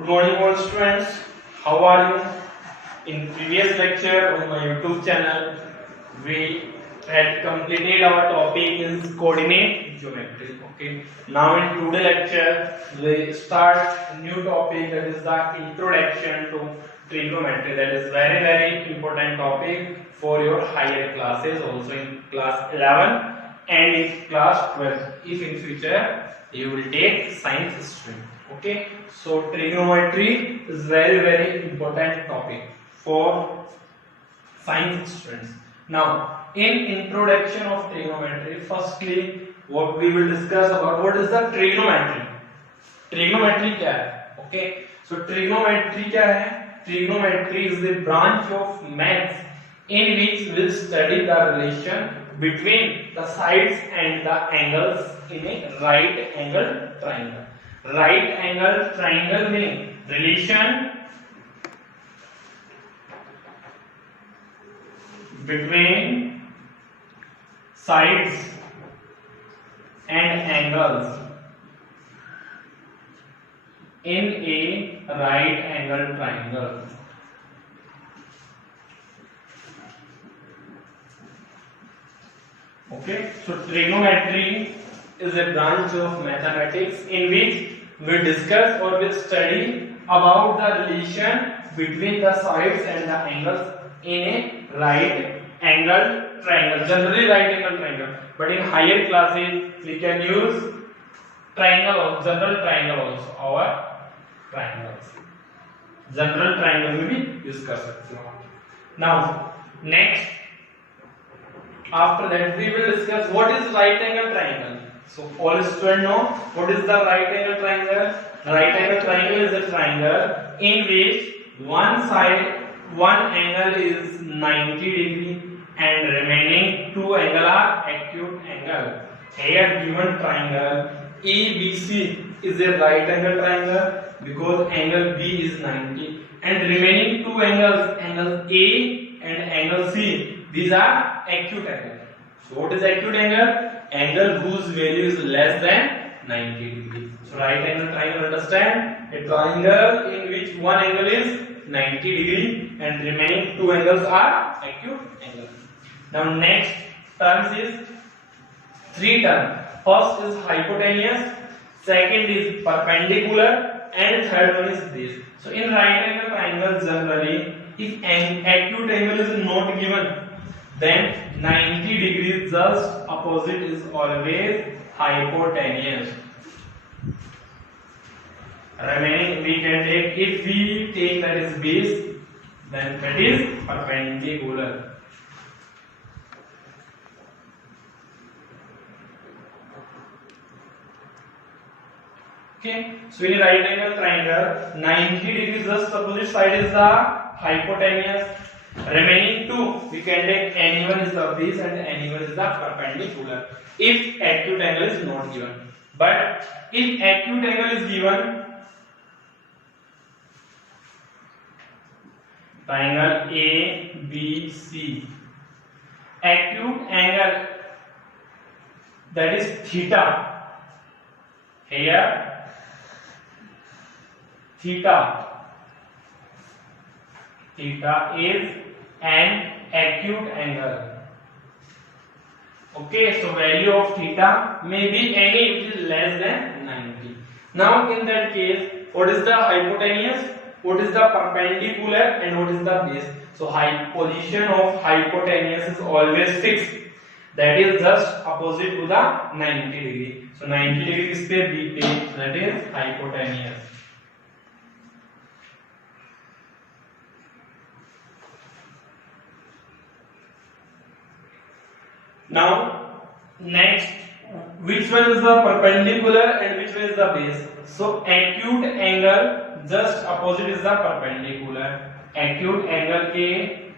Good morning all students, how are you? In previous lecture on my YouTube channel, we had completed our topic is coordinate geometry. Okay. Now in today's lecture, we start a new topic, that is the introduction to trigonometry. That is very important topic for your higher classes, also in class 11 and in class 12. If in future you will take science stream. Okay, so trigonometry is very important topic for science students. Now in introduction of trigonometry, firstly what we will discuss about what is the trigonometry. Trigonometry क्या है? Okay, so trigonometry क्या है? Trigonometry is the branch of maths in which we study the relation between the sides and the angles in a right angle triangle. Right angle triangle में relation between sides and angles in a right angle triangle. Okay, so trigonometry is a branch of mathematics in which we discuss or we study about the relation between the sides and the angles in a right angle triangle. Generally right angle triangle, but in higher classes we can use triangle or general triangle also. Our triangles, general triangle में भी use कर सकते हो. Now next, after that we will discuss what is right angle triangle. So all students know what is the right angle triangle. Right angle triangle is a triangle in which one side, one angle is 90 degree and remaining two angle are acute angle. Here given triangle ABC is a right angle triangle because angle B is 90 and remaining two angles, angle A and angle C, these are acute angle. So what is acute angle? Angle whose value is less than 90 degrees. So right angle triangle, understand, a triangle in which one angle is 90 degree and remaining two angles are acute angle. Now next terms is three terms. First is hypotenuse, second is perpendicular and third one is base. So in right angle triangle generally if an acute angle is not given, then 90 degrees just opposite is always hypotenuse. Remaining we can take, if we take that is base, then that is perpendicular. Okay, so in right angle triangle 90 degrees just opposite side is the hypotenuse. Remaining two we can take any one is the base and any one is the perpendicular if acute angle is not given. But if acute angle is given, triangle ABC, acute angle that is theta, here theta is an acute angle. Okay, so value of theta may be any which is less than 90. Now in that case, what is the hypotenuse, what is the perpendicular and what is the base? So position of hypotenuse is always fixed, that is just opposite to the 90 degree. So 90 degree is पे B पे, that is hypotenuse. Now next, which one is the perpendicular and which one is the base? So acute angle just opposite is the perpendicular. Acute angle के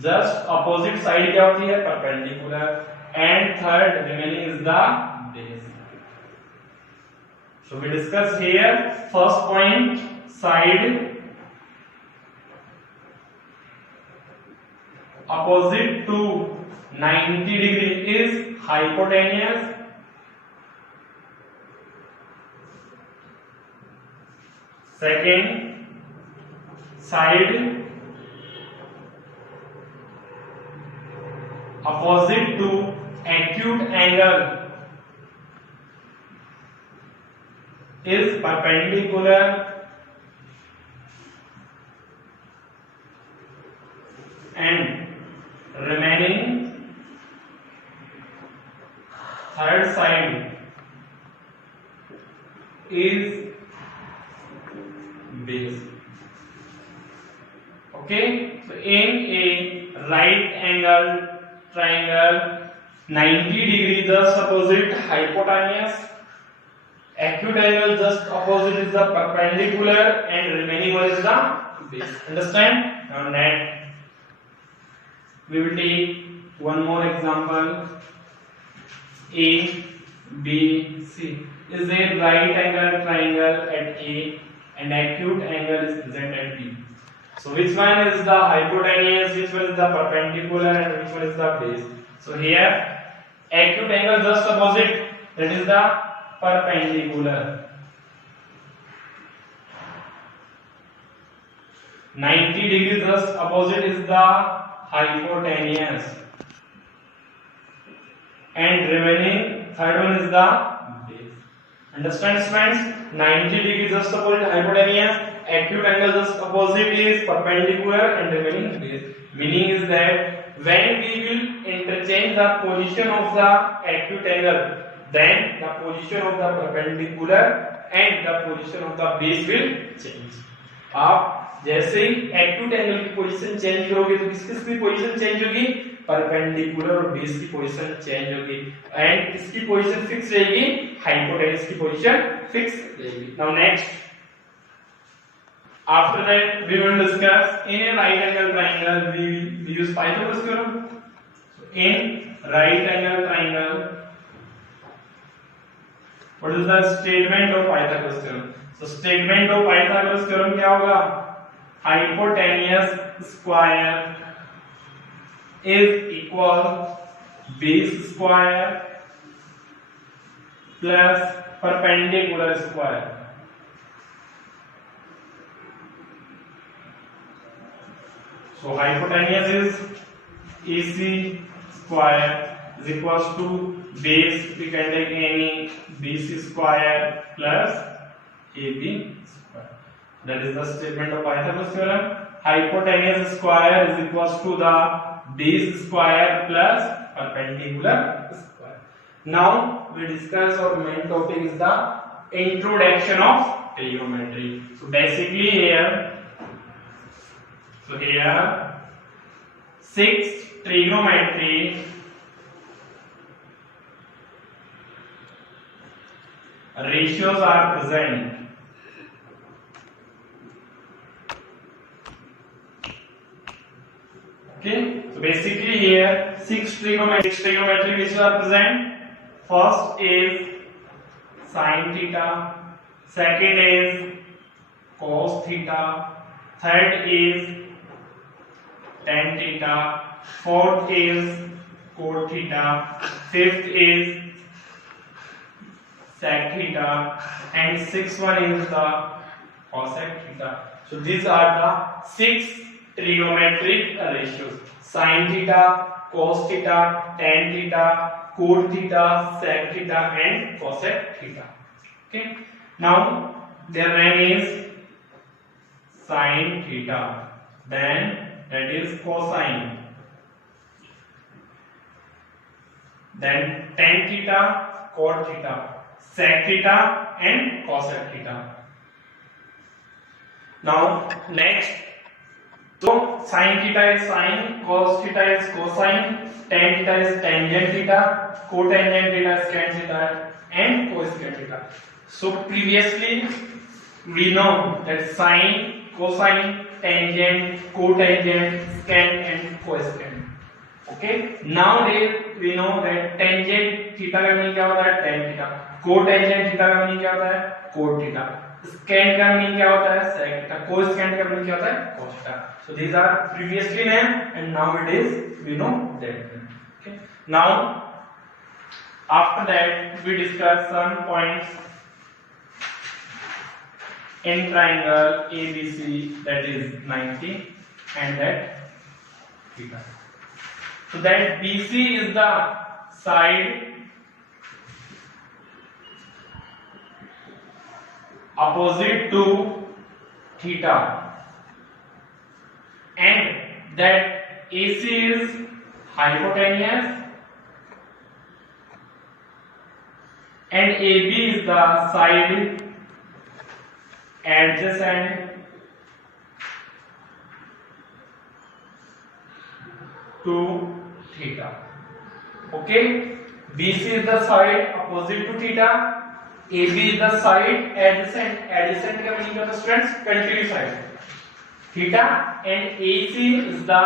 just opposite side क्या होती है? Perpendicular. And third remaining is the base. So we discuss here first point, side opposite to 90 degree is hypotenuse second side opposite to acute angle is perpendicular and remaining third side is base. Okay, so in a right angle triangle, 90 degree just opposite hypotenuse, acute angle just opposite is the perpendicular, and remaining one is the base. Understand? Now next we will take one more example. A, B, C is a right angle triangle at A and acute angle is present at B. So which one is the hypotenuse, which one is the perpendicular, and which one is the base? So here acute angle just opposite, that is the perpendicular. 90 degrees just opposite is the hypotenuse, and remaining third one is the base. Understand friends? 90 degrees just opposite hypotenuse, acute angle just opposite is perpendicular, and remaining base. Meaning is that when we will interchange the position of the acute angle, then the position of the perpendicular and the position of the base will change. आप जैसे ही acute angle की position change करोगे तो किसकी position change होगी? Perpendicular और base की position change होगी, एंड किसकी पोजीशन फिक्स रहेगी? हाइपोटेन्यूज की पोजीशन फिक्स रहेगी. Now next, after that we will discuss in a right angle triangle we use Pythagoras theorem. So in right angle triangle, what is the statement of Pythagoras theorem? So statement of Pythagoras theorem क्या होगा? Hypotenuse square is equal base square plus perpendicular square. So hypotenuse is AC square is equals to base, we can take any BC square plus AB square. That is the statement of Pythagoras theorem. Hypotenuse square is equals to the base square plus perpendicular square. Now we discuss our main topic is the introduction of trigonometry. So basically here, six trigonometry ratios are present. Okay, so basically here six trigonometry ratios are present. First is sin theta, second is cos theta, third is tan theta, fourth is cot theta, fifth is sec theta, and sixth one is the cosec theta. So these are the six trigonometric ratios: sin theta, cos theta, tan theta, cot theta, sec theta, and cosec theta. Okay, now their name is sin theta, then that is cosine, then tan theta, cot theta, sec theta, and cosec theta. Now next, so sin theta is sine, cos theta is cosine, tan theta is tangent theta, cotangent theta is secant theta, and cosecant theta. So previously we know that sine, cosine, tangent, cotangent, secant, and cosecant. Okay, nowadays we know that tangent theta का meaning क्या होता है? tan theta. cotangent theta का meaning क्या होता है? cot theta. secant का meaning क्या होता है? sec theta. cosecant का मीनिंग क्या होता है? cos theta. So these are previously named, and nowadays we know that. Okay, now after that we discuss some points in triangle ABC, that is 90, and that theta. So that BC is the side opposite to theta, and that AC is hypotenuse, and AB is the side adjacent to theta. Okay, BC is the side opposite to theta, AB is the side adjacent. Adjacent का meaning होता है students contiguous side. Theta and AC is the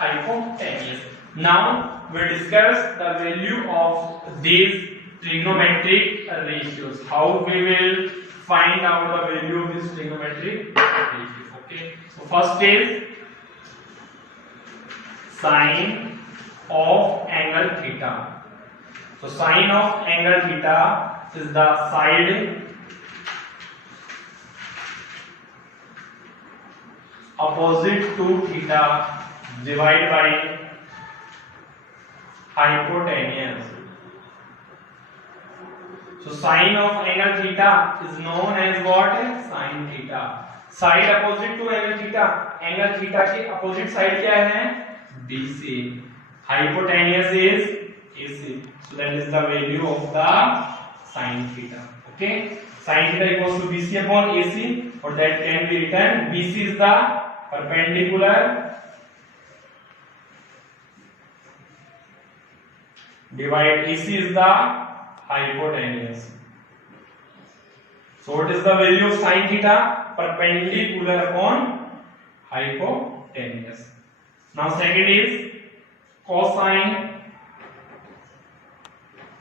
hypotenuse. Now we discuss the value of these trigonometric ratios. How we will find out the value of this trigonometric ratios. Okay. So first is sine of angle theta. So sine of angle theta is the side opposite to theta divided by hypotenuse. So sine of angle theta is known as what? Sine theta. Side opposite to angle theta. Angle theta की opposite side क्या है? BC. Hypotenuse is AC. So that is the value of the sine theta. Okay. Sine theta equals to BC upon AC, or that can be written BC is the perpendicular divide AC is the hypotenuse. So what is the value of sine theta? Perpendicular upon hypotenuse. Now second is cosine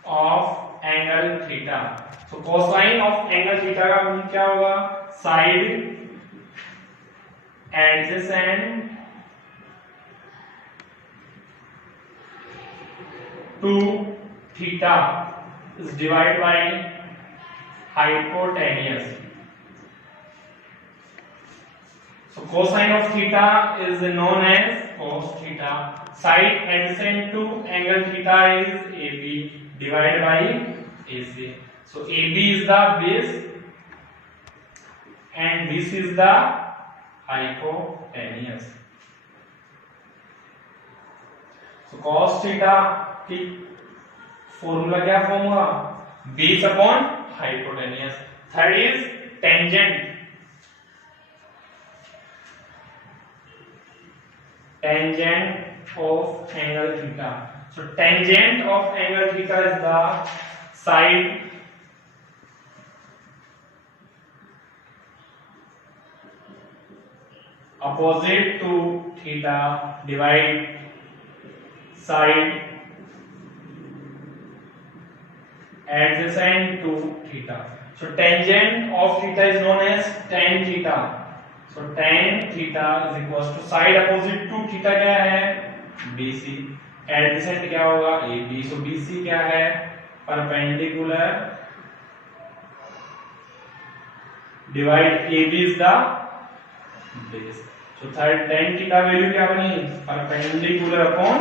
of angle theta. So cosine of angle theta का mean क्या होगा? Side adjacent to theta is divided by hypotenuse. So cosine of theta is known as cos theta. Side adjacent to angle theta is AB divided by AC. So AB is the base and this is the hypotenuse. So cos theta की formula क्या form हुआ? Base upon hypotenuse. Third is tangent. Tangent of angle theta. So tangent of angle theta is the side opposite to theta divide side adjacent to theta. So tangent of theta is known as tan theta. So tan theta is equals to side opposite to theta क्या है? BC. Adjacent क्या होगा? AB. So BC क्या है? Perpendicular divide AB is the base. So third tan theta value क्या बनी? Perpendicular upon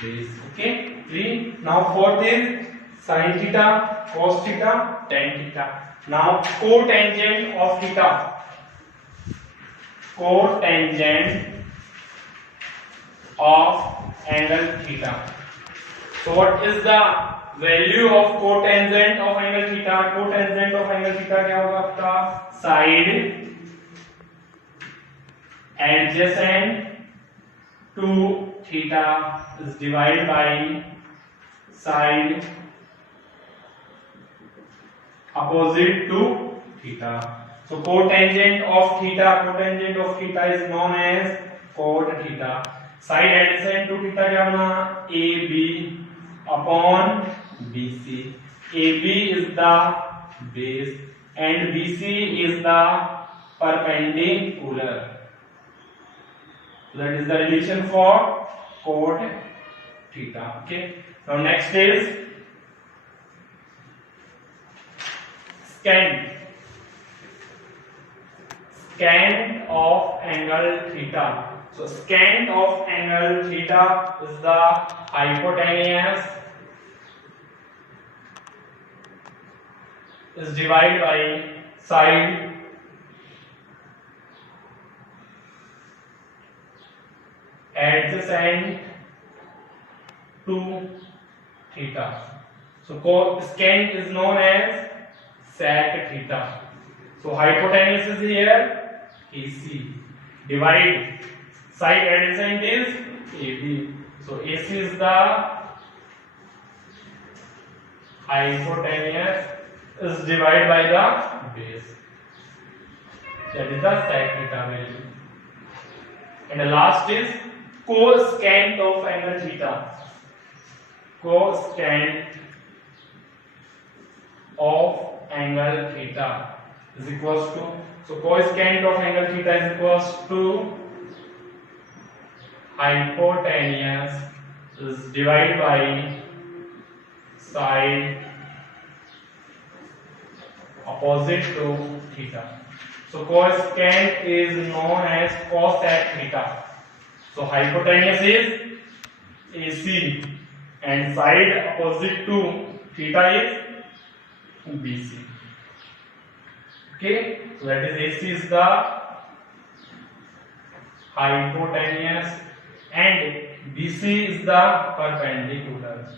base. Okay. 3. Now fourth is sin theta, cos theta, tan theta. Now cotangent of theta. Cotangent of angle theta. So what is the value of cotangent of angle theta? Cotangent of angle theta क्या होगा आपका? Side adjacent to theta is divided by side opposite to theta. So cotangent of theta is known as cot theta. Side adjacent to theta क्या बना? AB upon BC. AB is the base and BC is the perpendicular. So that is the relation for cot theta. Okay. Now next is secant. secant of angle theta. So secant of angle theta is the hypotenuse is divided by side adjacent to theta. So secant is known as sec theta. So hypotenuse is here AC. Divide side adjacent is AB. So AC is the hypotenuse is divided by the base. That is the sec theta value. And the last is cosecant of angle theta. Cosecant of angle theta is equals to, so cosecant of angle theta is equals to hypotenuse is divided by side opposite to theta. So cosecant is known as cosec theta. So hypotenuse is AC and side opposite to theta is BC. Okay, so that is AC is the hypotenuse and BC is the perpendicular.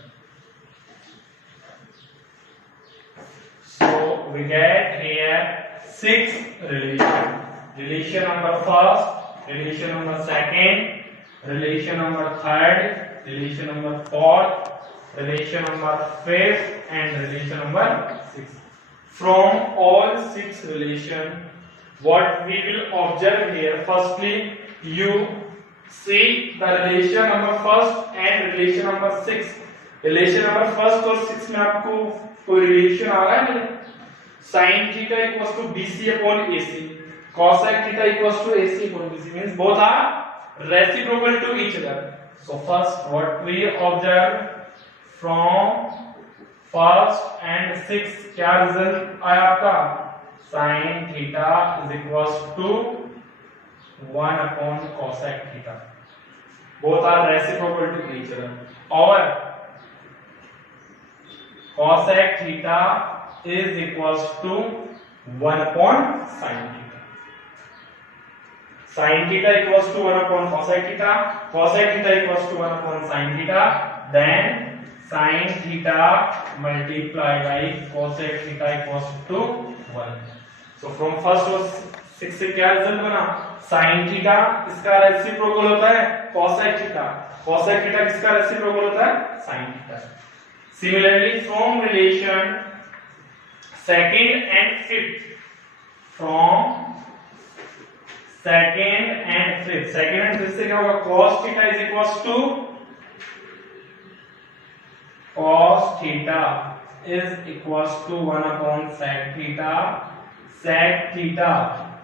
So we get here 6 relation. Relation number first, relation number second, relation number third, relation number fourth, relation number fifth, and relation number sixth. From all 6 relations, what we will observe here, firstly, you see the relation number first and relation number 6. Relation number first और 6 में आपको कोई relation आ रहा है नहीं. Sin theta equals to BC upon AC. Cosec theta equals to AC upon BC means both are reciprocal to each other. So first what we observe from first and 6 क्या result आया आपका? Sin theta is equals to 1 upon cosec theta. Both are reciprocal to each other. और cosec theta is equals to 1 upon sin theta. Sin theta equals to 1 upon cosec theta. Cosec theta equals to 1 upon sin theta. Then sin theta multiplied by cosec theta equals to 1. So from first और 6 से क्या result बना? sin theta इसका reciprocal होता है cosec theta. Cosec theta किसका reciprocal होता है? sin theta. Similarly, from relation second and fifth, from second and fifth से क्या होगा? cos theta is equals to cos theta is equals to 1 upon sec theta. Sec theta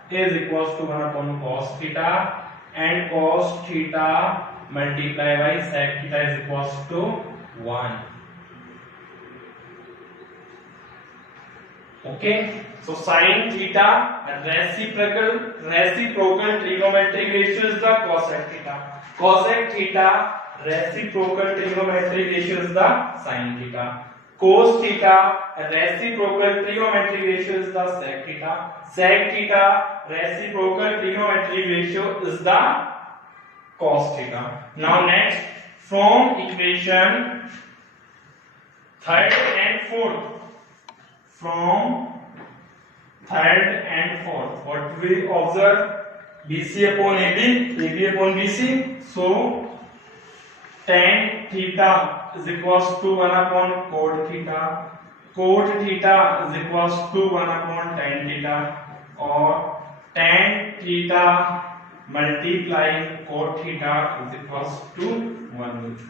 is equals to 1 upon cos theta, and cos theta multiplied by sec theta is equals to 1. Okay, so sin theta reciprocal trigonometric ratio is the cosec theta. Cosec theta reciprocal trigonometric ratio is the sin theta. Cos theta reciprocal trigonometric ratio is the sec theta. Sec theta reciprocal trigonometric ratio is the cos theta. Now next, from equation third and fourth. From third and fourth, what we observe? BC upon AB, AB upon BC. So tan theta is equals to 1 upon cot theta. Cot theta is equals to 1 upon tan theta, or tan theta multiplying cot theta is equals to 1.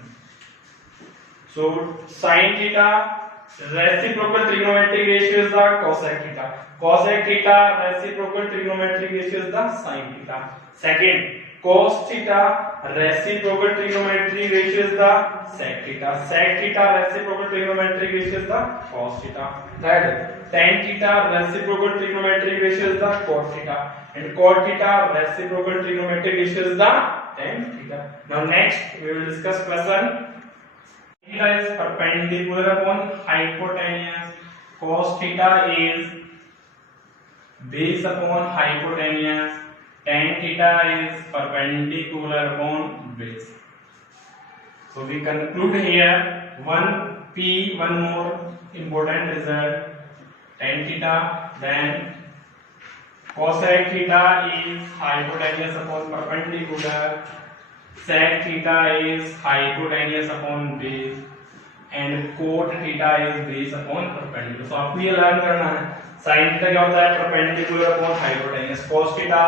So sin theta reciprocal trigonometric ratio is the cosec theta. Cosec theta reciprocal trigonometric ratio is the sin theta. Second, cos theta reciprocal trigonometry which is the sec theta. Sec theta reciprocal trigonometry which is the cos theta. Third, tan theta reciprocal trigonometry which is the cot theta, and cot theta reciprocal trigonometry which is the tan theta. Now next we will discuss question. Theta is perpendicular upon hypotenuse. Cos theta is base upon hypotenuse. Tan theta is perpendicular upon base. So we conclude here one more important result. Tan theta, then cosec theta is hypotenuse upon perpendicular, sec theta is hypotenuse upon base, and cot theta is base upon perpendicular. So आपको ये learn करना है. sin theta क्या होता है? perpendicular upon hypotenuse. cos theta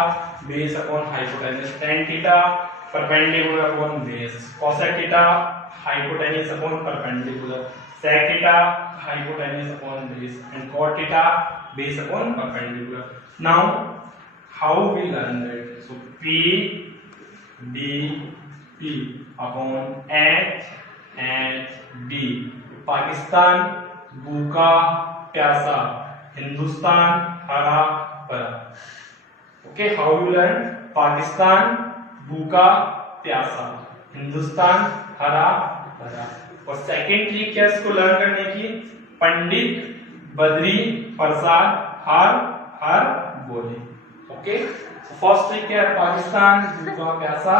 base upon hypotenuse. tan theta perpendicular upon base. cosec theta hypotenuse upon perpendicular. sec theta hypotenuse upon base, and cot theta base upon perpendicular. Now how we learn that? So P D P upon H and D. Pakistan भूखा प्यासा, हिंदुस्तान हरा भरा. Okay, how you learn? Pakistan भूखा प्यासा, हिंदुस्तान हरा भरा. और second trick क्या इसको लर्न करने की? पंडित बद्री प्रसाद हर हर बोले. ओके, फर्स्ट ट्रिक क्या है? पाकिस्तान भूखा प्यासा,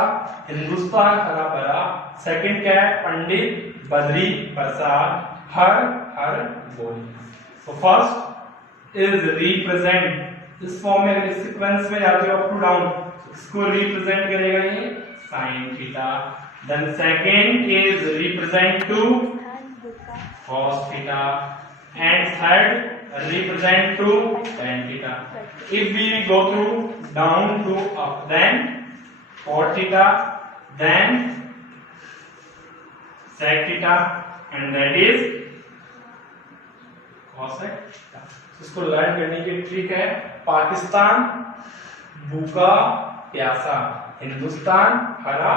हिंदुस्तान हरा भरा. सेकेंड क्या है? पंडित बद्री प्रसाद हर हर बोले. तो फर्स्ट इज रिप्रेजेंट. इस फॉर्म में सीक्वेंस में जाते हो अप टू डाउन, इसको रिप्रेजेंट करेगा ये sin theta. Then second is represent to cos theta, and third represent to tan theta. If we go through down to up, then cot theta, then sec theta, and that is cosec theta. इसको learn करने की trick है पाकिस्तान भूखा प्यासा, हिंदुस्तान हरा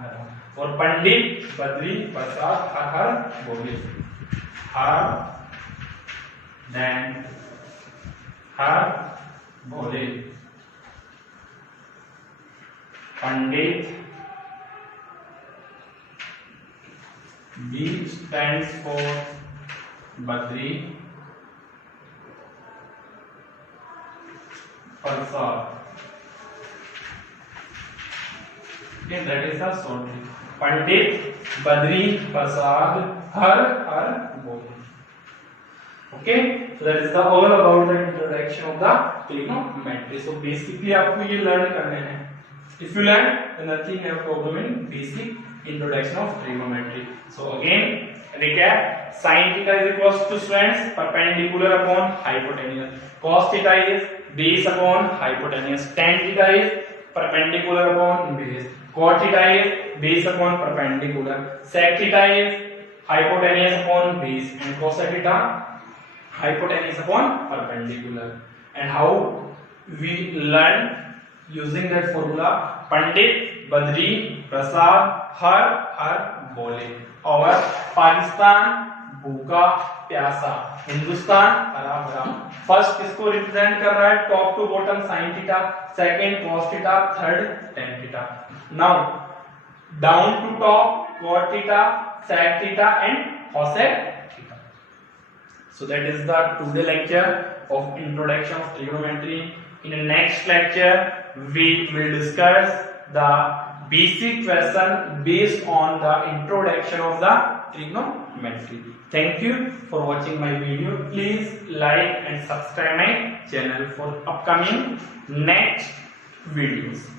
भरा, और पंडित बद्री प्रसाद हर हर बोले. हर देन हर बोले. पंडित B stands for Badri Prasad. That is the short trick. Pandit Badri Prasad हर हर बोले. Okay, so that is the all about the introduction of the trigonometry. So basically आपको ये learn करने हैं. If you learn, then nothing have problem in basic introduction of trigonometry. So again, recap. Sin theta is equals to students perpendicular upon hypotenuse. Cos theta is base upon hypotenuse. Tan theta is perpendicular upon base. Cot theta is base upon perpendicular. Sec theta is hypotenuse upon base, and cosec theta hypotenuse upon perpendicular. And how we learn using that formula? Pandit Badri Prasad हर हर बोले, और पाकिस्तान भूखा प्यासा, हिंदुस्तान हरा भरा. First किसको represent कर रहा है? Top to bottom sin theta, second cos theta, third tan theta. Now down to top cot theta, sec theta and cosec theta. So that is the today lecture of introduction of trigonometry. In the next lecture we will discuss the basic question based on the introduction of the trigonometry. Thank you for watching my video. Please like and subscribe my channel for upcoming next videos.